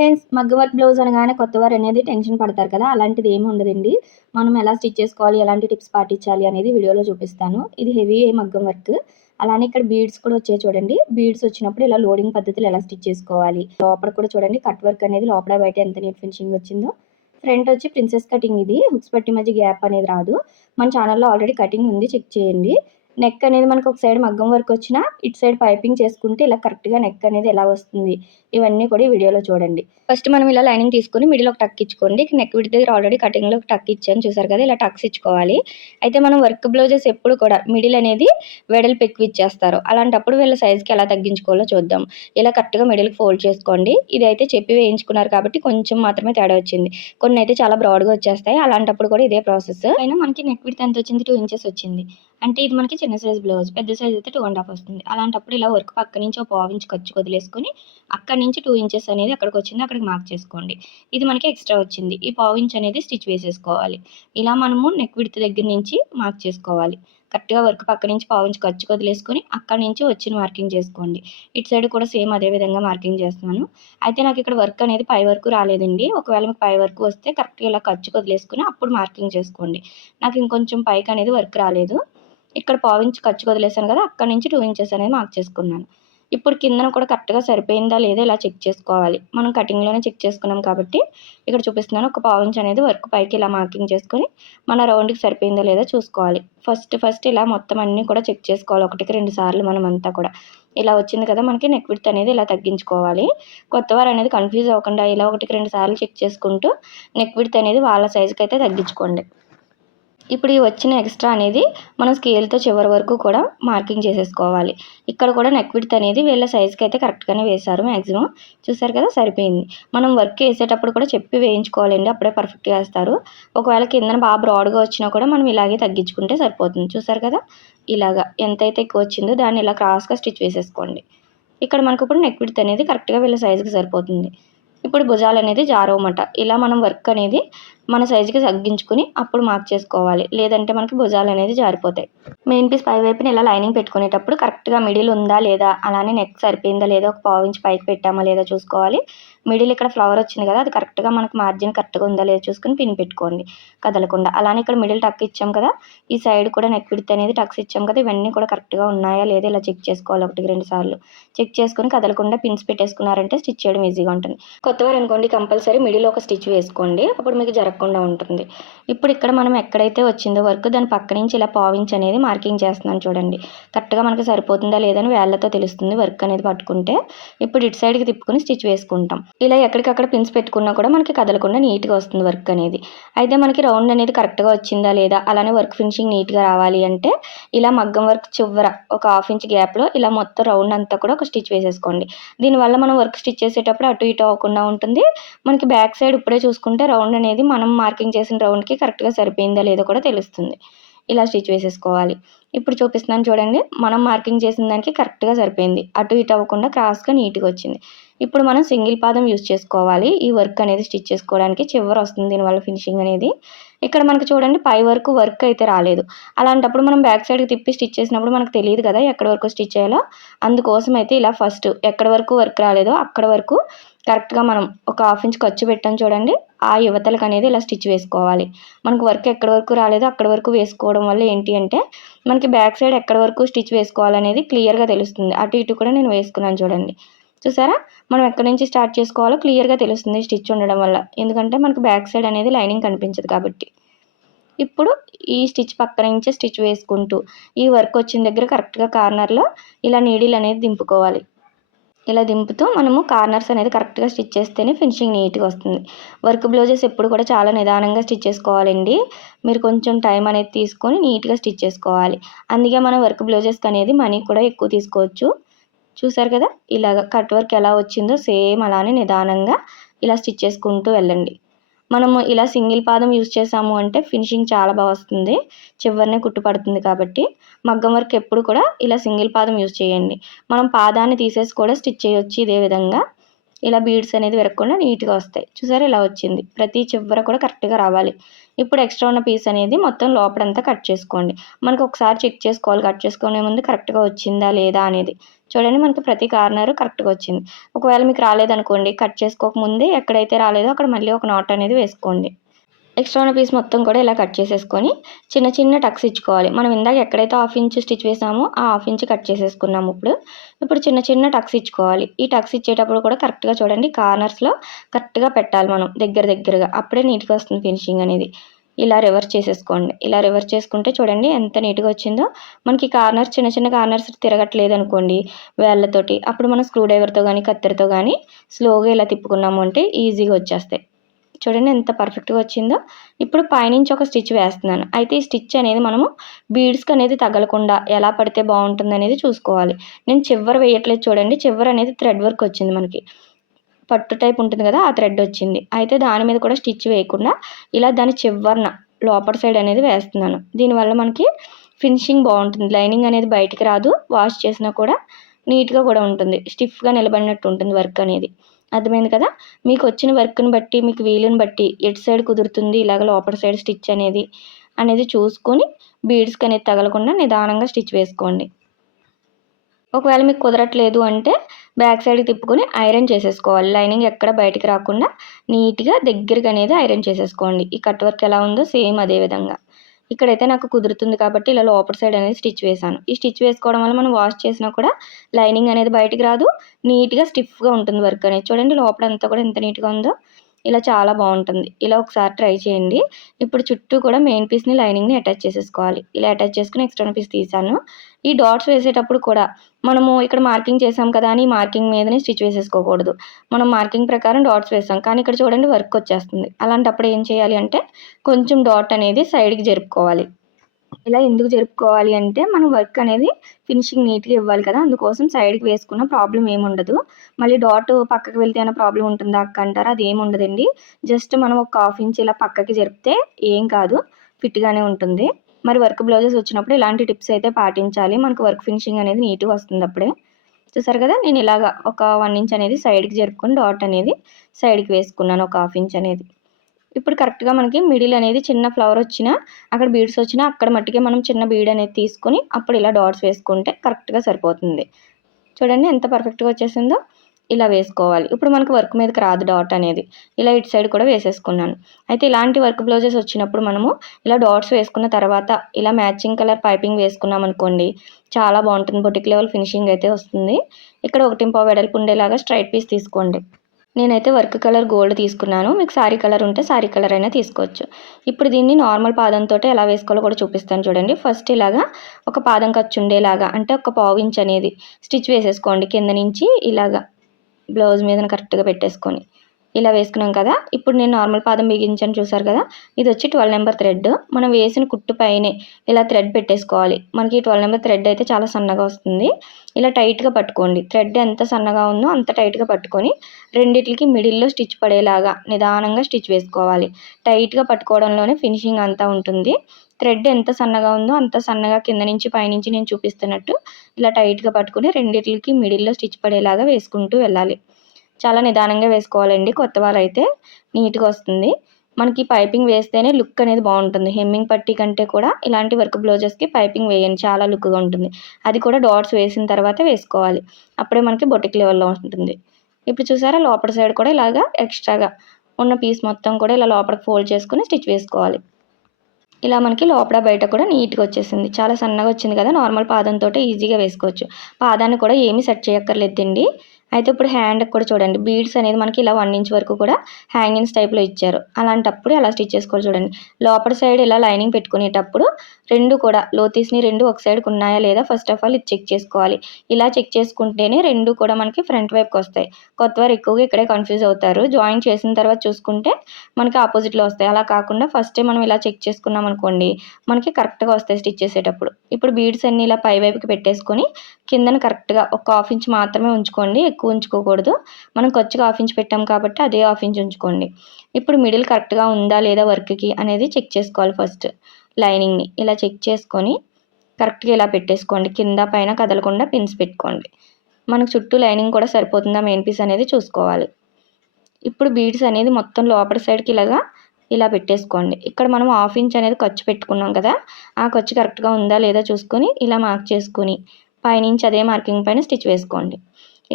Friends, మగ్గ work blouse అనగానే కొత్తవారు అనేది టెన్షన్ పడతారు కదా! అలాంటిది ఏమి ఉండదండి. మనం ఎలా స్టిచ్ చేసుకోవాలి, ఎలాంటి టిప్స్ పాటించాలి అనేది వీడియోలో చూపిస్తాను. ఇది హెవీ మగ్గం వర్క్. అలానే ఇక్కడ బీడ్స్ కూడా వచ్చాయి చూడండి. బీడ్స్ వచ్చినప్పుడు ఇలా లోడింగ్ పద్ధతిలో ఎలా స్టిచ్ చేసుకోవాలి. లోపల కూడా చూడండి కట్ వర్క్ అనేది లోపల బయట ఎంత నీట్ ఫినిషింగ్ వచ్చిందో. ఫ్రంట్ వచ్చి ప్రిన్సెస్ కటింగ్ ఇది. హుక్స్ పట్టి మధ్య గ్యాప్ అనేది రాదు. మన ఛానల్‌లో ఆల్రెడీ కటింగ్ ఉంది, చెక్ చేయండి. నెక్ అనేది మనకు ఒక సైడ్ మగ్గం వర్క్ వచ్చినా ఇటు సైడ్ పైపింగ్ చేసుకుంటే ఇలా కరెక్ట్‌గా నెక్ అనేది ఎలా వస్తుంది, ఇవన్నీ కూడా ఈ వీడియోలో చూడండి. ఫస్ట్ మనం ఇలా లైనింగ్ తీసుకొని మిడిల్ ఒక టక్ ఇచ్చుకోండి. నెక్ విడ్త్ దగ్గర ఆల్రెడీ కటింగ్‌లో ఒక టక్ ఇచ్చాను చూసారు కదా! ఇలా టక్స్ ఇచ్చుకోవాలి. అయితే మనం వర్క్ బ్లౌజెస్ ఎప్పుడు కూడా మిడిల్ అనేది వెడల్పు ఎక్కువ ఇచ్చేస్తారు. అలాంటప్పుడు వీళ్ళ సైజ్‌కి ఎలా తగ్గించుకోవాలో చూద్దాం. ఇలా కరెక్ట్‌గా మిడిల్‌కి ఫోల్డ్ చేసుకోండి. ఇదైతే చెప్పి వేయించుకున్నారు కాబట్టి కొంచెం మాత్రమే తేడా వచ్చింది. కొన్ని అయితే చాలా బ్రాడ్‌గా వచ్చేస్తాయి. అలాంటప్పుడు కూడా ఇదే ప్రాసెస్. అయినా మనకి నెక్ విడ్త్ ఎంత వచ్చింది? 2 ఇంచెస్ వచ్చింది. అంటే ఇది మనకి చిన్న సైజ్ బ్లౌజ్. పెద్ద సైజ్ అయితే 2.5 వస్తుంది. అలాంటప్పుడు ఇలా వర్క్ పక్క నుంచి ఒక పావు ఇంచ్ ఖర్చు వదిలేసుకొని అక్కడి నుంచి 2 ఇంచెస్ అనేది ఎక్కడికి వచ్చిందో అక్కడికి మార్క్ చేసుకోండి. ఇది మనకి ఎక్స్ట్రా వచ్చింది. ఈ పావు ఇంచ్ అనేది స్టిచ్ వేసేసుకోవాలి. ఇలా మనము నెక్ విడ్త్ దగ్గర నుంచి మార్క్ చేసుకోవాలి. కరెక్ట్‌గా వర్క్ పక్క నుంచి పావు ఇంచ్ ఖర్చు వదిలేసుకొని అక్కడి నుంచి వచ్చిన మార్కింగ్ చేసుకోండి. ఇటు సైడ్ కూడా సేమ్ అదే విధంగా మార్కింగ్ చేస్తున్నాను. అయితే నాకు ఇక్కడ వర్క్ అనేది పై వరకు రాలేదండి. ఒకవేళ మీకు పై వరకు వస్తే కరెక్ట్‌గా ఇలా ఖర్చు వదిలేసుకొని అప్పుడు మార్కింగ్ చేసుకోండి. నాకు ఇంకొంచెం పైకి అనేది వర్క్ రాలేదు. ఇక్కడ పావు ఇంచ్ ఖర్చు వదిలేసాను కదా! అక్కడి నుంచి 2 ఇంచెస్ అనేది మార్క్ చేసుకున్నాను. ఇప్పుడు కిందన కూడా కరెక్ట్‌గా సరిపోయిందా లేదా ఇలా చెక్ చేసుకోవాలి. మనం కటింగ్‌లోనే చెక్ చేసుకున్నాం కాబట్టి ఇక్కడ చూపిస్తున్నాను. ఒక పావు ఇంచ్ అనేది వర్క్ పైకి ఇలా మార్కింగ్ చేసుకొని మన రౌండ్‌కి సరిపోయిందో లేదో చూసుకోవాలి. ఫస్ట్ ఇలా మొత్తం అన్నీ కూడా చెక్ చేసుకోవాలి. 1కి 2 సార్లు మనమంతా కూడా. ఇలా వచ్చింది కదా! మనకి నెక్ విడ్త్ అనేది ఇలా తగ్గించుకోవాలి. కొత్తవారు అనేది కన్‌ఫ్యూజ్ అవ్వకుండా ఇలా 1కి 2 సార్లు చెక్ చేసుకుంటూ నెక్ విడ్త్ అనేది వాళ్ళ సైజ్‌కి అయితే తగ్గించుకోండి. ఇప్పుడు ఈ వచ్చిన ఎక్స్ట్రా అనేది మనం స్కేల్‌తో చివరి వరకు కూడా మార్కింగ్ చేసేసుకోవాలి. ఇక్కడ కూడా నెక్ విడ్త్ అనేది వీళ్ళ సైజ్‌కి అయితే కరెక్ట్‌గానే వేశారు మాక్సిమం. చూసారు కదా! సరిపోయింది. మనం వర్క్ వేసేటప్పుడు కూడా చెప్పి వేయించుకోవాలండి. అప్పుడే పర్ఫెక్ట్‌గా వేస్తారు. ఒకవేళ కిందన బాగా బ్రాడ్‌గా వచ్చినా కూడా మనం ఇలాగే తగ్గించుకుంటే సరిపోతుంది. చూసారు కదా! ఇలాగా ఎంతైతే ఎక్కువ వచ్చిందో దాన్ని ఇలా క్రాస్‌గా స్టిచ్ వేసేసుకోండి. ఇక్కడ మనకు ఇప్పుడు నెక్ విడ్త్ అనేది కరెక్ట్‌గా వీళ్ళ సైజ్‌కి సరిపోతుంది. ఇప్పుడు భుజాలనేది జారవమాట. ఇలా మనం వర్క్ అనేది మన సైజుకి తగ్గించుకొని అప్పుడు మార్క్ చేసుకోవాలి. లేదంటే మనకి భుజాలనేది జారిపోతాయి. మెయిన్ పీస్ పై వైపున ఇలా లైనింగ్ పెట్టుకునేటప్పుడు కరెక్ట్‌గా మిడిల్ ఉందా లేదా, అలానే నెక్ సరిపోయిందా లేదా, ఒక పావు ఇంచ్ పైకి పెట్టామా లేదా చూసుకోవాలి. మిడిల్ ఇక్కడ ఫ్లవర్ వచ్చింది కదా! అది కరెక్ట్‌గా మనకు మార్జిన్ కరెక్ట్‌గా ఉందా లేదా చూసుకొని పిన్ పెట్టుకోండి కదలకుండా. అలానే ఇక్కడ మిడిల్ టక్ ఇచ్చాం కదా! ఈ సైడ్ కూడా నెక్ విడ్త్ అనేది టక్స్ ఇచ్చాం కదా! ఇవన్నీ కూడా కరెక్ట్‌గా ఉన్నాయా లేదా ఇలా చెక్ చేసుకోవాలి 1కి 2 సార్లు. చెక్ చేసుకొని కదలకుండా పిన్స్ పెట్టేసుకున్నారంటే స్టిచ్ చేయడం ఈజీగా ఉంటుంది. కొత్తవారు అనుకోండి కంపల్సరీ మిడిల్ ఒక స్టిచ్ వేసుకోండి. అప్పుడు మీకు జరగకుండా ఉంటుంది. ఇప్పుడు ఇక్కడ మనం ఎక్కడైతే వచ్చిందో వర్క్ దాని పక్క నుంచి ఇలా పావు ఇంచ్ అనేది మార్కింగ్ చేస్తున్నాను చూడండి. కరెక్ట్‌గా మనకి సరిపోతుందా లేదా అని వేళ్ళతో తెలుస్తుంది వర్క్ అనేది పట్టుకుంటే. ఇప్పుడు ఇటు సైడ్‌కి తిప్పుకొని స్టిచ్ వేసుకుంటాం. ఇలా ఎక్కడికక్కడ పిన్స్ పెట్టుకున్నా కూడా మనకి కదలకుండా నీట్‌గా వస్తుంది వర్క్ అనేది. అయితే మనకి రౌండ్ అనేది కరెక్ట్‌గా వచ్చిందా లేదా, అలానే వర్క్ ఫినిషింగ్ నీట్‌గా రావాలి అంటే ఇలా మగ్గం వర్క్ చివర ఒక హాఫ్ ఇంచ్ గ్యాప్‌లో ఇలా మొత్తం రౌండ్ అంతా కూడా ఒక స్టిచ్ వేసేసుకోండి. దీనివల్ల మనం వర్క్ స్టిచ్ చేసేటప్పుడు అటు ఇటు అవ్వకుండా ఉంటుంది. మనకి బ్యాక్ సైడ్ ఇప్పుడే చూసుకుంటే రౌండ్ అనేది మనం మార్కింగ్ చేసిన రౌండ్‌కి కరెక్ట్‌గా సరిపోయిందా లేదో కూడా తెలుస్తుంది. ఇలా స్టిచ్ వేసేసుకోవాలి. ఇప్పుడు చూపిస్తున్నాను చూడండి. మనం మార్కింగ్ చేసిన దానికి కరెక్ట్‌గా సరిపోయింది. అటు ఇటు అవ్వకుండా క్రాస్‌గా నీట్‌గా వచ్చింది. ఇప్పుడు మనం సింగిల్ పాదం యూజ్ చేసుకోవాలి. ఈ వర్క్ అనేది స్టిచ్ చేసుకోవడానికి చివర వస్తుంది దీనివల్ల ఫినిషింగ్ అనేది. ఇక్కడ మనకు చూడండి పై వరకు వర్క్ అయితే రాలేదు. అలాంటప్పుడు మనం బ్యాక్ సైడ్‌కి తిప్పి స్టిచ్ చేసినప్పుడు మనకు తెలీదు కదా! ఎక్కడి వరకు స్టిచ్ చేయాలో. అందుకోసం అయితే ఇలా ఫస్ట్ ఎక్కడి వరకు వర్క్ రాలేదో అక్కడి వరకు కరెక్ట్‌గా మనం ఒక హాఫ్ ఇంచ్ ఖర్చు పెట్టాం చూడండి. ఆ యువతలకి అనేది ఇలా స్టిచ్ వేసుకోవాలి. మనకు వర్క్ ఎక్కడి వరకు రాలేదో అక్కడి వరకు వేసుకోవడం వల్ల ఏంటి అంటే మనకి బ్యాక్ సైడ్ ఎక్కడి వరకు స్టిచ్ వేసుకోవాలనేది క్లియర్‌గా తెలుస్తుంది. అటు ఇటు కూడా నేను వేసుకున్నాను చూడండి. చూసారా? మనం ఎక్కడి నుంచి స్టార్ట్ చేసుకోవాలో క్లియర్‌గా తెలుస్తుంది స్టిచ్ ఉండడం వల్ల. ఎందుకంటే మనకు బ్యాక్ సైడ్ అనేది లైనింగ్ కనిపించదు కాబట్టి. ఇప్పుడు ఈ స్టిచ్ పక్క నుంచే స్టిచ్ వేసుకుంటూ ఈ వర్క్ వచ్చిన దగ్గర కరెక్ట్‌గా కార్నర్‌లో ఇలా నీడిల్ అనేది దింపుకోవాలి. ఇలా దింపుతూ మనము కార్నర్స్ అనేది కరెక్ట్‌గా స్టిచ్ చేస్తేనే ఫినిషింగ్ నీట్‌గా వస్తుంది. వర్క్ బ్లౌజెస్ ఎప్పుడు కూడా చాలా నిదానంగా స్టిచ్ చేసుకోవాలండి. మీరు కొంచెం టైం అనేది తీసుకొని నీట్‌గా స్టిచ్ చేసుకోవాలి. అందుకే మనం వర్క్ బ్లౌజెస్‌కి అనేది మనీ కూడా ఎక్కువ తీసుకోవచ్చు. చూసారు కదా! ఇలాగ కట్ వర్క్ ఎలా వచ్చిందో సేమ్ అలానే నిదానంగా ఇలా స్టిచ్ చేసుకుంటూ వెళ్ళండి. మనము ఇలా సింగిల్ పాదం యూజ్ చేసాము అంటే ఫినిషింగ్ చాలా బాగా వస్తుంది. చివరనే కుట్టు పడుతుంది కాబట్టి మగ్గం వర్క్ ఎప్పుడు కూడా ఇలా సింగిల్ పాదం యూజ్ చేయండి. మనం పాదాన్ని తీసేసి కూడా స్టిచ్ చేయొచ్చు ఇదే విధంగా. ఇలా బీడ్స్ అనేది విరగకుండా నీట్గా వస్తాయి. చూసారా ఇలా వచ్చింది. ప్రతి చివర కూడా కరెక్ట్గా రావాలి. ఇప్పుడు ఎక్స్ట్రా ఉన్న పీస్ అనేది మొత్తం లోపలంతా కట్ చేసుకోండి. మనకు ఒకసారి చెక్ చేసుకోవాలి కట్ చేసుకునే ముందు కరెక్ట్గా వచ్చిందా లేదా అనేది. చూడండి మనకి ప్రతి కార్నర్ కరెక్ట్గా వచ్చింది. ఒకవేళ మీకు రాలేదనుకోండి, కట్ చేసుకోక ముందే ఎక్కడైతే రాలేదో అక్కడ మళ్ళీ ఒక నాట్ అనేది వేసుకోండి. ఎక్స్ట్రా ఉన్న పీస్ మొత్తం కూడా ఇలా కట్ చేసేసుకొని చిన్న చిన్న టక్స్ ఇచ్చుకోవాలి. మనం ఇందాక ఎక్కడైతే 1/2 ఇంచ్ స్టిచ్ వేసామో ఆ 1/2 ఇంచ్ కట్ చేసేసుకున్నాము. ఇప్పుడు చిన్న చిన్న టక్స్ ఇచ్చుకోవాలి. ఈ టక్స్ ఇచ్చేటప్పుడు కూడా కరెక్ట్గా చూడండి కార్నర్స్లో కరెక్ట్గా పెట్టాలి మనం దగ్గరగా. అప్పుడే నీట్గా వస్తుంది ఫినిషింగ్ అనేది. ఇలా రివర్స్ చేసేసుకోండి. ఇలా రివర్స్ చేసుకుంటే చూడండి ఎంత నీట్గా వచ్చిందో. మనకి కార్నర్స్ చిన్న చిన్న కార్నర్స్ తిరగట్లేదు అనుకోండి వేళ్ళతోటి, అప్పుడు మనం స్క్రూ డ్రైవర్తో కానీ కత్తెరతో కానీ స్లోగా ఇలా తిప్పుకున్నాము అంటే ఈజీగా వచ్చేస్తాయి. చూడండి ఎంత పర్ఫెక్ట్గా వచ్చిందో. ఇప్పుడు పైనుంచి ఒక స్టిచ్ వేస్తున్నాను. అయితే ఈ స్టిచ్ అనేది మనము బీడ్స్కి అనేది తగలకుండా ఎలా పడితే బాగుంటుంది అనేది చూసుకోవాలి. నేను చివర వేయట్లేదు చూడండి. చివర అనేది థ్రెడ్ వర్క్ వచ్చింది మనకి. పట్టు టైప్ ఉంటుంది కదా, ఆ థ్రెడ్ వచ్చింది. అయితే దాని మీద కూడా స్టిచ్ వేయకుండా ఇలా దాని చివరన లోపల సైడ్ అనేది వేస్తున్నాను. దీనివల్ల మనకి ఫినిషింగ్ బాగుంటుంది. లైనింగ్ అనేది బయటికి రాదు. వాష్ చేసినా కూడా నీట్గా కూడా ఉంటుంది. స్టిఫ్గా నిలబడినట్టు ఉంటుంది వర్క్ అనేది. అర్థమైంది కదా. మీకు వచ్చిన వర్క్ని బట్టి మీకు వీలుని బట్టి ఎటు సైడ్ కుదురుతుంది ఇలాగ లోపల సైడ్ స్టిచ్ అనేది చూసుకొని బీడ్స్కి అనేది తగలకుండా నిదానంగా స్టిచ్ వేసుకోండి. ఒకవేళ మీకు కుదరట్లేదు అంటే బ్యాక్ సైడ్కి తిప్పుకొని ఐరన్ చేసేసుకోవాలి. లైనింగ్ ఎక్కడ బయటికి రాకుండా నీట్గా దగ్గరికి అనేది ఐరన్ చేసేసుకోండి. ఈ కట్ వర్క్ ఎలా ఉందో సేమ్ అదే విధంగా. ఇక్కడైతే నాకు కుదురుతుంది కాబట్టి ఇలా లోపల సైడ్ అనేది స్టిచ్ వేసాను. ఈ స్టిచ్ వేసుకోవడం వల్ల మనం వాష్ చేసినా కూడా లైనింగ్ అనేది బయటికి రాదు. నీట్గా స్టిఫ్గా ఉంటుంది వర్క్ అనేది. చూడండి లోపలంతా కూడా ఎంత నీట్గా ఉందో. ఇలా చాలా బాగుంటుంది. ఇలా ఒకసారి ట్రై చేయండి. ఇప్పుడు చుట్టూ కూడా మెయిన్ పీస్ని లైనింగ్ని అటాచ్ చేసేసుకోవాలి. ఇలా అటాచ్ చేసుకుని ఎక్స్ట్రా పీస్ తీసాను. ఈ డాట్స్ వేసేటప్పుడు కూడా మనము ఇక్కడ మార్కింగ్ చేసాం కదా అని మార్కింగ్ మీదనే స్టిచ్ వేసేసుకోకూడదు. మనం మార్కింగ్ ప్రకారం డాట్స్ వేసాం కానీ ఇక్కడ చూడండి వర్క్ వచ్చేస్తుంది. అలాంటప్పుడు ఏం చేయాలి అంటే కొంచెం డాట్ అనేది సైడ్కి జరుపుకోవాలి. ఇలా ఎందుకు జరుపుకోవాలి అంటే మనం వర్క్ అనేది ఫినిషింగ్ నీట్గా ఇవ్వాలి కదా, అందుకోసం సైడ్కి వేసుకున్న ప్రాబ్లం ఏముండదు. మళ్ళీ డాట్ పక్కకి వెళ్తే ఏమైనా ప్రాబ్లం ఉంటుందా అక్క అంటారా, అది ఏమి ఉండదండి. జస్ట్ మనం ఒక 1/2 ఇంచ్ ఇలా పక్కకి జరిపితే ఏం కాదు, ఫిట్గానే ఉంటుంది. మరి వర్క్ బ్లౌజెస్ వచ్చినప్పుడు ఇలాంటి టిప్స్ అయితే పాటించాలి. మనకు వర్క్ ఫినిషింగ్ అనేది నీట్గా వస్తుంది అప్పుడే. చూసారు కదా, నేను ఇలాగా ఒక 1 ఇంచ్ అనేది సైడ్కి జరుపుకొని డాట్ అనేది సైడ్కి వేసుకున్నాను ఒక 1/2 ఇంచ్ అనేది. ఇప్పుడు కరెక్ట్గా మనకి మిడిల్ అనేది చిన్న ఫ్లవర్ వచ్చినా అక్కడ బీడ్స్ వచ్చినా అక్కడ మట్టికే మనం చిన్న బీడ్ అనేది తీసుకొని అప్పుడు ఇలా డాట్స్ వేసుకుంటే కరెక్ట్గా సరిపోతుంది. చూడండి ఎంత పర్ఫెక్ట్గా వచ్చేసిందో. ఇలా వేసుకోవాలి. ఇప్పుడు మనకు వర్క్ మీదకి రాదు డాట్ అనేది. ఇలా ఇటు సైడ్ కూడా వేసేసుకున్నాను. అయితే ఇలాంటి వర్క్ బ్లౌజెస్ వచ్చినప్పుడు మనము ఇలా డాట్స్ వేసుకున్న తర్వాత ఇలా మ్యాచింగ్ కలర్ పైపింగ్ వేసుకున్నాం అనుకోండి చాలా బాగుంటుంది. బొటిక్ లెవెల్ ఫినిషింగ్ అయితే వస్తుంది. ఇక్కడ 1.5 వెడల్పు ఉండేలాగా స్ట్రైట్ పీస్ తీసుకోండి. నేనైతే వర్క్ కలర్ గోల్డ్ తీసుకున్నాను. మీకు సారీ కలర్ ఉంటే సారీ కలర్ అయినా తీసుకోవచ్చు. ఇప్పుడు దీన్ని నార్మల్ పాదంతో ఎలా వేసుకోవాలో కూడా చూపిస్తాను చూడండి. ఫస్ట్ ఇలాగా ఒక పాదం ఖర్చు ఉండేలాగా అంటే ఒక 1/4 ఇంచ్ అనేది స్టిచ్ వేసేసుకోండి. కింద నుంచి ఇలాగా బ్లౌజ్ మీద కరెక్ట్గా పెట్టేసుకొని ఇలా వేసుకున్నాం కదా. ఇప్పుడు నేను నార్మల్ పాదం బిగించాను చూసారు కదా. ఇది వచ్చి 12 నెంబర్ థ్రెడ్. మనం వేసిన కుట్టు పైనే ఇలా థ్రెడ్ పెట్టేసుకోవాలి. మనకి 12 నెంబర్ థ్రెడ్ అయితే చాలా సన్నగా వస్తుంది. ఇలా టైట్గా పట్టుకోండి. థ్రెడ్ ఎంత సన్నగా ఉందో అంత టైట్గా పట్టుకొని రెండిటికి మిడిల్లో స్టిచ్ పడేలాగా నిదానంగా స్టిచ్ వేసుకోవాలి. టైట్గా పట్టుకోవడంలోనే ఫినిషింగ్ అంతా ఉంటుంది. థ్రెడ్ ఎంత సన్నగా ఉందో అంత సన్నగా కింద నుంచి పైనుంచి నేను చూపిస్తున్నట్టు ఇలా టైట్గా పట్టుకొని రెండిటికి మిడిల్లో స్టిచ్ పడేలాగా వేసుకుంటూ వెళ్ళాలి. చాలా నిదానంగా వేసుకోవాలండి. కొత్త వాళ్ళైతే నీట్గా వస్తుంది. మనకి పైపింగ్ వేస్తేనే లుక్ అనేది బాగుంటుంది. హెమ్మింగ్ పట్టీ కంటే కూడా ఇలాంటి వర్క్ బ్లౌజెస్కి పైపింగ్ వేయండి, చాలా లుక్గా ఉంటుంది. అది కూడా డాట్స్ వేసిన తర్వాత వేసుకోవాలి. అప్పుడే మనకి బొటిక్ లెవెల్లో ఉంటుంది. ఇప్పుడు చూసారా లోపల సైడ్ కూడా ఇలాగా ఎక్స్ట్రాగా ఉన్న పీస్ మొత్తం కూడా ఇలా లోపలికి ఫోల్డ్ చేసుకుని స్టిచ్ వేసుకోవాలి. ఇలా మనకి లోపల బయట కూడా నీట్గా వచ్చేసింది. చాలా సన్నగా వచ్చింది కదా. నార్మల్ పాదంతో ఈజీగా వేసుకోవచ్చు. పాదాన్ని కూడా ఏమీ సెట్ చేయక్కర్లేదండి. అయితే ఇప్పుడు హ్యాండ్కి కూడా చూడండి బీడ్స్ అనేది మనకి ఇలా 1 ఇంచ్ వరకు కూడా హ్యాంగింగ్స్ టైప్లో ఇచ్చారు. అలాంటప్పుడు అలా స్టిచ్ చేసుకోవాలి చూడండి. లోపల సైడ్ ఇలా లైనింగ్ పెట్టుకునేటప్పుడు రెండు కూడా లోతీస్ని రెండు ఒక సైడ్కి ఉన్నాయా లేదా ఫస్ట్ ఆఫ్ ఆల్ ఇది చెక్ చేసుకోవాలి. ఇలా చెక్ చేసుకుంటేనే రెండు కూడా మనకి ఫ్రంట్ వైపుకి వస్తాయి. కొత్త వారు ఎక్కువగా ఇక్కడే కన్ఫ్యూజ్ అవుతారు. జాయిన్ చేసిన తర్వాత చూసుకుంటే మనకి ఆపోజిట్లో వస్తాయి. అలా కాకుండా ఫస్టే మనం ఇలా చెక్ చేసుకున్నాం అనుకోండి మనకి కరెక్ట్గా వస్తాయి స్టిచ్ చేసేటప్పుడు. ఇప్పుడు బీడ్స్ అన్ని ఇలా పై వైపుకి పెట్టేసుకొని కిందన కరెక్ట్గా ఒక 1/2 ఇంచ్ మాత్రమే ఉంచుకోండి, ఎక్కువ ఉంచుకోకూడదు. మనం ఖర్చుగా 1/2 ఇంచ్ పెట్టాం కాబట్టి అదే 1/2 ఇంచ్ ఉంచుకోండి. ఇప్పుడు మిడిల్ కరెక్ట్గా ఉందా లేదా వర్క్కి అనేది చెక్ చేసుకోవాలి. ఫస్ట్ లైనింగ్ని ఇలా చెక్ చేసుకొని కరెక్ట్గా ఇలా పెట్టేసుకోండి. కింద పైన కదలకుండా పిన్స్ పెట్టుకోండి. మనకు చుట్టూ లైనింగ్ కూడా సరిపోతుందా మెయిన్ పీస్ అనేది చూసుకోవాలి. ఇప్పుడు బీడ్స్ అనేది మొత్తం లోపల సైడ్కి ఇలా పెట్టేసుకోండి. ఇక్కడ మనం 1/2 ఇంచ్ అనేది ఖర్చు పెట్టుకున్నాం కదా, ఆ ఖర్చు కరెక్ట్గా ఉందా లేదా చూసుకొని ఇలా మార్క్ చేసుకొని పైనుంచి అదే మార్కింగ్ పైన స్టిచ్ వేసుకోండి.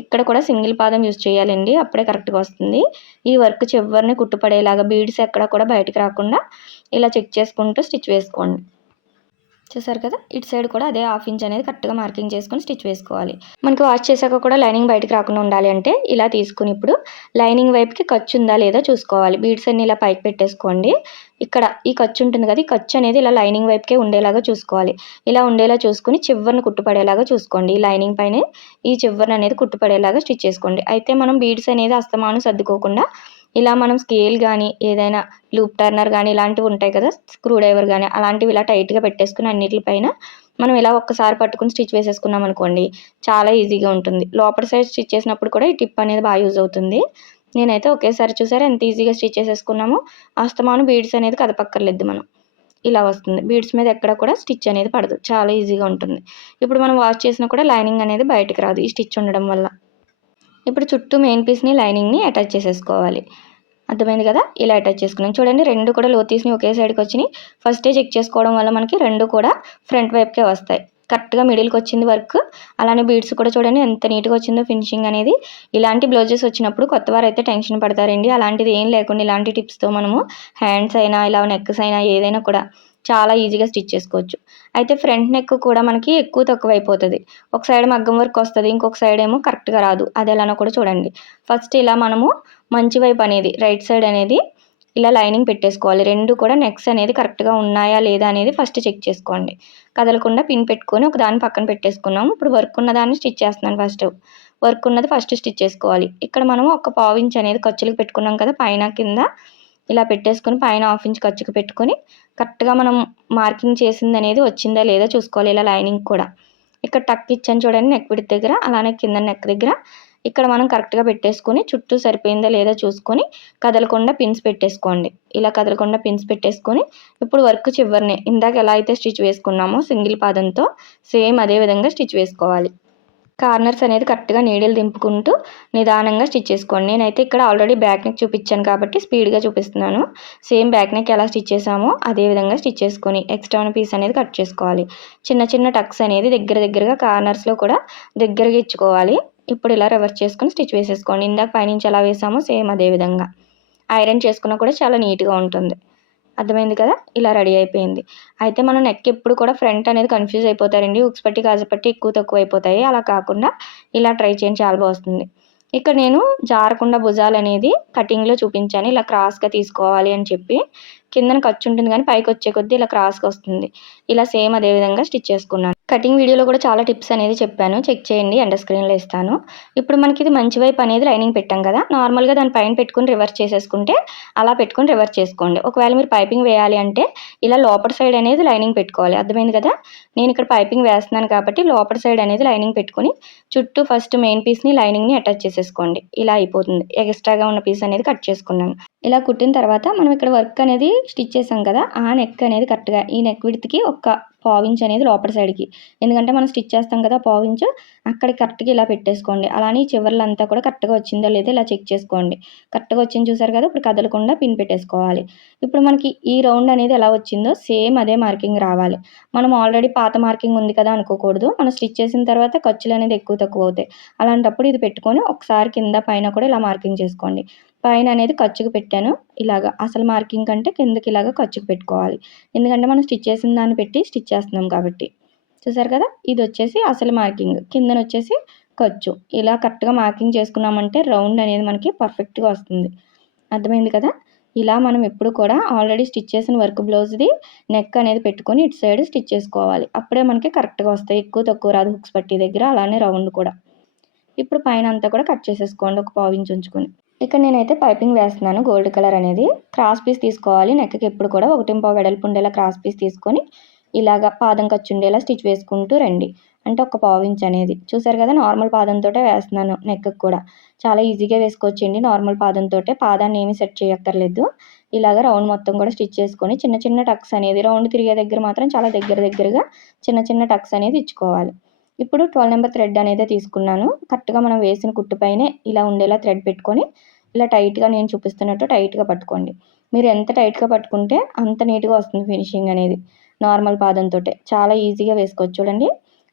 ఇక్కడ కూడా సింగిల్ పాదం యూజ్ చేయాలండి, అప్పుడే కరెక్ట్గా వస్తుంది. ఈ వర్క్ చివరిని కుట్టుపడేలాగా బీడ్స్ ఎక్కడ కూడా బయటకు రాకుండా ఇలా చెక్ చేసుకుంటూ స్టిచ్ వేసుకోండి. చూసారు కదా, ఇటు సైడ్ కూడా అదే 1/2 ఇంచ్ అనేది కరెక్ట్గా మార్కింగ్ చేసుకొని స్టిచ్ వేసుకోవాలి. మనకి వాష్ చేశాక కూడా లైనింగ్ బయటకు రాకుండా ఉండాలి అంటే ఇలా తీసుకుని ఇప్పుడు లైనింగ్ వైపుకి ఖర్చు ఉందా లేదా చూసుకోవాలి. బీడ్స్ అన్ని ఇలా పైకి పెట్టేసుకోండి. ఇక్కడ ఈ ఖర్చు ఉంటుంది కదా, ఈ ఖర్చు అనేది ఇలా లైనింగ్ వైపుకే ఉండేలాగా చూసుకోవాలి. ఇలా ఉండేలా చూసుకుని చివరిని కుట్టుపడేలాగా చూసుకోండి. ఈ లైనింగ్ పైన ఈ చివరిని అనేది కుట్టుపడేలాగా స్టిచ్ చేసుకోండి. అయితే మనం బీడ్స్ అనేది అస్తమానం సర్దుకోకుండా ఇలా మనం స్కేల్ కానీ ఏదైనా లూప్ టర్నర్ కానీ ఇలాంటివి ఉంటాయి కదా, స్క్రూ డ్రైవర్ కానీ అలాంటివి ఇలా టైట్గా పెట్టేసుకుని అన్నిటిపైన మనం ఇలా ఒక్కసారి పట్టుకుని స్టిచ్ వేసేసుకున్నాం అనుకోండి, చాలా ఈజీగా ఉంటుంది. లోపల సైడ్ స్టిచ్ చేసినప్పుడు కూడా ఈ టిప్ అనేది బాగా యూజ్ అవుతుంది. నేనైతే ఒకేసారి చూసారా ఎంత ఈజీగా స్టిచ్ చేసేసుకున్నామో, అస్తమానం బీడ్స్ అనేది కదపక్కర్లేదు. మనం ఇలా వస్తుంది. బీడ్స్ మీద ఎక్కడ కూడా స్టిచ్ అనేది పడదు, చాలా ఈజీగా ఉంటుంది. ఇప్పుడు మనం వాష్ చేసినా కూడా లైనింగ్ అనేది బయటకు రాదు ఈ స్టిచ్ ఉండడం వల్ల. ఇప్పుడు చుట్టూ మెయిన్ పీస్ని లైనింగ్ని అటాచ్ చేసేసుకోవాలి. అర్థమైంది కదా, ఇలా అటాచ్ చేసుకున్నాం. చూడండి, రెండు కూడా లోతీస్ని ఒకే సైడ్కి వచ్చినాయి. ఫస్టే చెక్ చేసుకోవడం వల్ల మనకి రెండు కూడా ఫ్రంట్ వైపుకే వస్తాయి. కరెక్ట్గా మిడిల్కి వచ్చింది వర్క్. అలానే బీడ్స్ కూడా చూడండి ఎంత నీట్గా వచ్చిందో ఫినిషింగ్ అనేది. ఇలాంటి బ్లౌజెస్ వచ్చినప్పుడు కొత్త వారు అయితే టెన్షన్ పడతారండి. అలాంటిది ఏం లేకుండా ఇలాంటి టిప్స్తో మనము హ్యాండ్స్ అయినా ఇలా నెక్స్ అయినా ఏదైనా కూడా చాలా ఈజీగా స్టిచ్ చేసుకోవచ్చు. అయితే ఫ్రంట్ నెక్ కూడా మనకి ఎక్కువ తక్కువ అయిపోతుంది. ఒక సైడ్ మగ్గం వర్క్ వస్తుంది, ఇంకొక సైడ్ ఏమో కరెక్ట్గా రాదు. అది ఎలానో కూడా చూడండి. ఫస్ట్ ఇలా మనము మంచి వైపు అనేది రైట్ సైడ్ అనేది ఇలా లైనింగ్ పెట్టేసుకోవాలి. రెండు కూడా నెక్స్ అనేది కరెక్ట్గా ఉన్నాయా లేదా అనేది ఫస్ట్ చెక్ చేసుకోండి. కదలకుండా పిన్ పెట్టుకొని ఒక దాన్ని పక్కన పెట్టేసుకున్నాము. ఇప్పుడు వర్క్ ఉన్న దాన్ని స్టిచ్ చేస్తున్నాను. వర్క్ ఉన్నది ఫస్ట్ స్టిచ్ చేసుకోవాలి. ఇక్కడ మనము ఒక 1/2 ఇంచ్ అనేది ఖర్చులకు పెట్టుకున్నాం కదా, పైన కింద ఇలా పెట్టేసుకొని పైన 1/2 ఇంచ్ ఖర్చుకు పెట్టుకొని కరెక్ట్గా మనం మార్కింగ్ చేసింది అనేది వచ్చిందా లేదా చూసుకోవాలి. ఇలా లైనింగ్ కూడా ఇక్కడ టక్ ఇచ్చాను చూడండి నెక్ విడ్త్ దగ్గర, అలానే కింద నెక్ దగ్గర ఇక్కడ మనం కరెక్ట్గా పెట్టేసుకొని చుట్టూ సరిపోయిందా లేదా చూసుకొని కదలకుండా పిన్స్ పెట్టేసుకోండి. ఇలా కదలకుండా పిన్స్ పెట్టేసుకొని ఇప్పుడు వర్క్ చివరిని ఇందాక ఎలా అయితే స్టిచ్ వేసుకున్నామో సింగిల్ పాదంతో సేమ్ అదే విధంగా స్టిచ్ వేసుకోవాలి. కార్నర్స్ అనేది కరెక్ట్గా నీడిల్ దింపుకుంటూ నిదానంగా స్టిచ్ చేసుకోండి. నేనైతే ఇక్కడ ఆల్రెడీ బ్యాక్ నెక్ చూపించాను కాబట్టి స్పీడ్గా చూపిస్తున్నాను. సేమ్ బ్యాక్ నెక్ ఎలా స్టిచ్ చేసామో అదే విధంగా స్టిచ్ చేసుకొని ఎక్స్ట్రా ఉన్న పీస్ అనేది కట్ చేసుకోవాలి. చిన్న చిన్న టక్స్ అనేది దగ్గరగా కార్నర్స్లో కూడా దగ్గరగా ఇచ్చుకోవాలి. ఇప్పుడు ఇలా రివర్స్ చేసుకొని స్టిచ్ వేసేసుకోండి. ఇందాక పైనుంచి ఎలా వేసామో సేమ్ అదే విధంగా ఐరన్ చేసుకున్నా కూడా చాలా నీట్గా ఉంటుంది. అర్థమైంది కదా, ఇలా రెడీ అయిపోయింది. అయితే మనం నెక్ ఎప్పుడు కూడా ఫ్రంట్ అనేది కన్ఫ్యూజ్ అయిపోతారండి. ఉక్స్ పట్టి కాజు పట్టి ఎక్కువ తక్కువ అయిపోతాయి. అలా కాకుండా ఇలా ట్రై చేయండి, చాలా బాగా వస్తుంది. ఇక్కడ నేను జారకుండా భుజాలు అనేది కటింగ్లో చూపించాను. ఇలా క్రాస్గా తీసుకోవాలి అని చెప్పి కిందన ఖర్చు ఉంటుంది కానీ పైకి వచ్చే కొద్దీ ఇలా క్రాస్గా వస్తుంది. ఇలా సేమ్ అదే విధంగా స్టిచ్ చేసుకున్నాను. కటింగ్ వీడియోలో కూడా చాలా టిప్స్ అనేది చెప్పాను, చెక్ చేయండి, ఎండ్ స్క్రీన్లో ఇస్తాను. ఇప్పుడు మనకి ఇది మంచి వైపు అనేది లైనింగ్ పెట్టాం కదా, నార్మల్గా దాని పైన పెట్టుకుని రివర్స్ చేసేసుకుంటే అలా పెట్టుకుని రివర్స్ చేసుకోండి. ఒకవేళ మీరు పైపింగ్ వేయాలి అంటే ఇలా లోపల సైడ్ అనేది లైనింగ్ పెట్టుకోవాలి. అర్థమైంది కదా, నేను ఇక్కడ పైపింగ్ వేస్తున్నాను కాబట్టి లోపల సైడ్ అనేది లైనింగ్ పెట్టుకుని చుట్టూ ఫస్ట్ మెయిన్ పీస్ని లైనింగ్ని అటాచ్ చేసేసుకోండి. ఇలా అయిపోతుంది. ఎక్స్ట్రాగా ఉన్న పీస్ అనేది కట్ చేసుకున్నాను. ఇలా కుట్టిన తర్వాత మనం ఇక్కడ వర్క్ అనేది స్టిచ్ చేసాం కదా, ఆ నెక్ అనేది కరెక్ట్గా ఈ నెక్ విడ్త్కి ఒక 1/2 ఇంచ్ అనేది లోపల సైడ్కి, ఎందుకంటే మనం స్టిచ్ చేస్తాం కదా 1/2 ఇంచ్ అక్కడ కరెక్ట్గా ఇలా పెట్టేసుకోండి. అలానే ఈ చివర్లంతా కూడా కరెక్ట్గా వచ్చిందో లేదో ఇలా చెక్ చేసుకోండి. కరెక్ట్గా వచ్చింది చూసారు కదా, ఇప్పుడు కదలకుండా పిన్ పెట్టేసుకోవాలి. ఇప్పుడు మనకి ఈ రౌండ్ అనేది ఎలా వచ్చిందో సేమ్ అదే మార్కింగ్ రావాలి. మనం ఆల్రెడీ పాత మార్కింగ్ ఉంది కదా అనుకోకూడదు. మనం స్టిచ్ చేసిన తర్వాత ఖర్చులు అనేది ఎక్కువ తక్కువ అవుతాయి. అలాంటప్పుడు ఇది పెట్టుకొని ఒకసారి కింద పైన కూడా ఇలా మార్కింగ్ చేసుకోండి. పైన అనేది ఖర్చుకు పెట్టాను ఇలాగా, అసలు మార్కింగ్ కంటే కిందకి ఇలాగా ఖర్చుకు పెట్టుకోవాలి. ఎందుకంటే మనం స్టిచ్ చేసిన దాన్ని పెట్టి స్టిచ్ చేస్తున్నాం కాబట్టి. చూసారు కదా, ఇది వచ్చేసి అసలు మార్కింగ్, కిందన వచ్చేసి ఖర్చు. ఇలా కరెక్ట్గా మార్కింగ్ చేసుకున్నామంటే రౌండ్ అనేది మనకి పర్ఫెక్ట్గా వస్తుంది. అర్థమైంది కదా, ఇలా మనం ఎప్పుడు కూడా ఆల్రెడీ స్టిచ్ చేసిన వర్క్ బ్లౌజ్ది నెక్ అనేది పెట్టుకొని ఇటు సైడ్ స్టిచ్ చేసుకోవాలి. అప్పుడే మనకి కరెక్ట్గా వస్తాయి. ఎక్కువ తక్కువ రాదు హుక్స్ పట్టి దగ్గర, అలానే రౌండ్ కూడా. ఇప్పుడు పైన అంతా కూడా కట్ చేసేసుకోండి ఒక 1/2 ఇంచ్ ఉంచుకొని. ఇక్కడ నేనైతే పైపింగ్ వేస్తున్నాను. గోల్డ్ కలర్ అనేది క్రాస్ పీస్ తీసుకోవాలి. నెక్కి ఎప్పుడు కూడా 1.5 వెడల్పు ఉండేలా క్రాస్ పీస్ తీసుకొని ఇలాగా పాదం ఖర్చు ఉండేలా స్టిచ్ వేసుకుంటూ రండి. అంటే ఒక 1/2 ఇంచ్ అనేది చూసారు కదా, నార్మల్ పాదంతో వేస్తున్నాను. నెక్కి కూడా చాలా ఈజీగా వేసుకోవచ్చండి నార్మల్ పాదంతో. పాదాన్ని ఏమీ సెట్ చేయక్కర్లేదు. ఇలాగ రౌండ్ మొత్తం కూడా స్టిచ్ చేసుకొని చిన్న చిన్న టక్స్ అనేది రౌండ్ తిరిగే దగ్గర మాత్రం చాలా దగ్గరగా చిన్న చిన్న టక్స్ అనేది ఇచ్చుకోవాలి. ఇప్పుడు 12 నెంబర్ థ్రెడ్ అనేది తీసుకున్నాను. కరెక్ట్‌గా మనం వేసిన కుట్టు పైనే ఇలా ఉండేలా థ్రెడ్ పెట్టుకొని ఇలా టైట్‌గా నేను చూపిస్తున్నట్టు టైట్‌గా పట్టుకోండి. మీరు ఎంత టైట్‌గా పట్టుకుంటే అంత నీట్‌గా వస్తుంది ఫినిషింగ్ అనేది. నార్మల్ పాదంతోటే చాలా ఈజీగా వేసుకోవచ్చు. చూడండి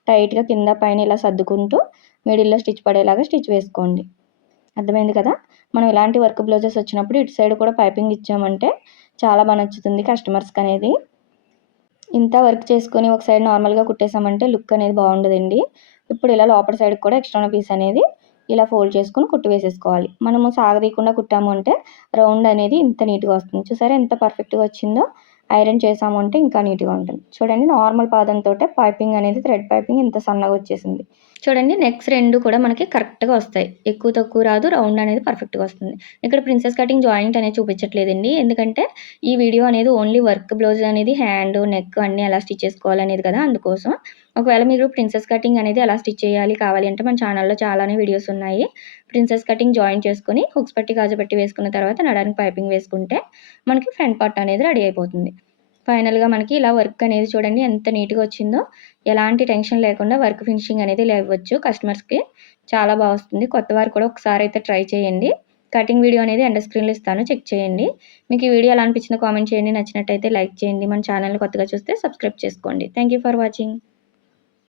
టైట్‌గా కింద పైన ఇలా సర్దుకుంటూ మిడిల్‌లో స్టిచ్ పడేలాగా స్టిచ్ వేసుకోండి. అర్థమైంది కదా! మనం ఇలాంటి వర్క్ బ్లౌజెస్ వచ్చినప్పుడు ఇటు సైడ్ కూడా పైపింగ్ ఇచ్చామంటే చాలా బా నచ్చుతుంది కస్టమర్స్‌కనేది. ఇంత వర్క్ చేసుకొని ఒక సైడ్ నార్మల్‌గా కుట్టేసామంటే లుక్ అనేది బాగుండదండి. ఇప్పుడు ఇలా లోపల సైడ్‌కి కూడా ఎక్స్ట్రా ఉన్న పీస్ అనేది ఇలా ఫోల్డ్ చేసుకొని కుట్టు వేసేసుకోవాలి. మనము సాగదీయకుండా కుట్టాము అంటే రౌండ్ అనేది ఇంత నీట్‌గా వస్తుంది. చూసారా ఎంత పర్ఫెక్ట్‌గా వచ్చిందో? ఐరన్ చేసాము అంటే ఇంకా నీట్‌గా ఉంటుంది. చూడండి నార్మల్ పాదంతోటే పైపింగ్ అనేది థ్రెడ్ పైపింగ్ ఇంత సన్నగా వచ్చేసింది. చూడండి నెక్స్ 2 కూడా మనకి కరెక్ట్‌గా వస్తాయి. ఎక్కువ తక్కువ రాదు. రౌండ్ అనేది పర్ఫెక్ట్‌గా వస్తుంది. ఇక్కడ ప్రిన్సెస్ కటింగ్ జాయింట్ అనేది చూపించట్లేదండి. ఎందుకంటే ఈ వీడియో అనేది ఓన్లీ వర్క్ బ్లౌజ్ అనేది హ్యాండ్, నెక్ అన్నీ ఎలా స్టిచ్ చేసుకోవాలనేది కదా! అందుకోసం. ఒకవేళ మీరు ప్రిన్సెస్ కటింగ్ అనేది ఎలా స్టిచ్ చేయాలి కావాలి అంటే మన ఛానల్‌లో చాలానే వీడియోస్ ఉన్నాయి. ప్రిన్సెస్ కటింగ్ జాయిన్ చేసుకొని హుక్స్ పట్టి, గాజు పట్టి వేసుకున్న తర్వాత నడానికి పైపింగ్ వేసుకుంటే మనకి ఫ్రంట్ పార్ట్ అనేది రెడీ అయిపోతుంది. ఫైనల్‌గా మనకి ఇలా వర్క్ అనేది చూడండి ఎంత నీట్‌గా వచ్చిందో. ఎలాంటి టెన్షన్ లేకుండా వర్క్ ఫినిషింగ్ అనేది ఇలా ఇవ్వచ్చు కస్టమర్స్‌కి. చాలా బా వస్తుంది. కొత్తవారు కూడా ఒకసారి అయితే ట్రై చేయండి. కటింగ్ వీడియో అనేది ఎండ్ స్క్రీన్‌లో ఇస్తాను చెక్ చేయండి. మీకు ఈ వీడియో ఎలా అనిపించిందో కామెంట్ చేయండి. నచ్చినట్టయితే లైక్ చేయండి. మన ఛానల్‌ని కొత్తగా చూస్తే సబ్స్క్రైబ్ చేసుకోండి. Thank you for watching.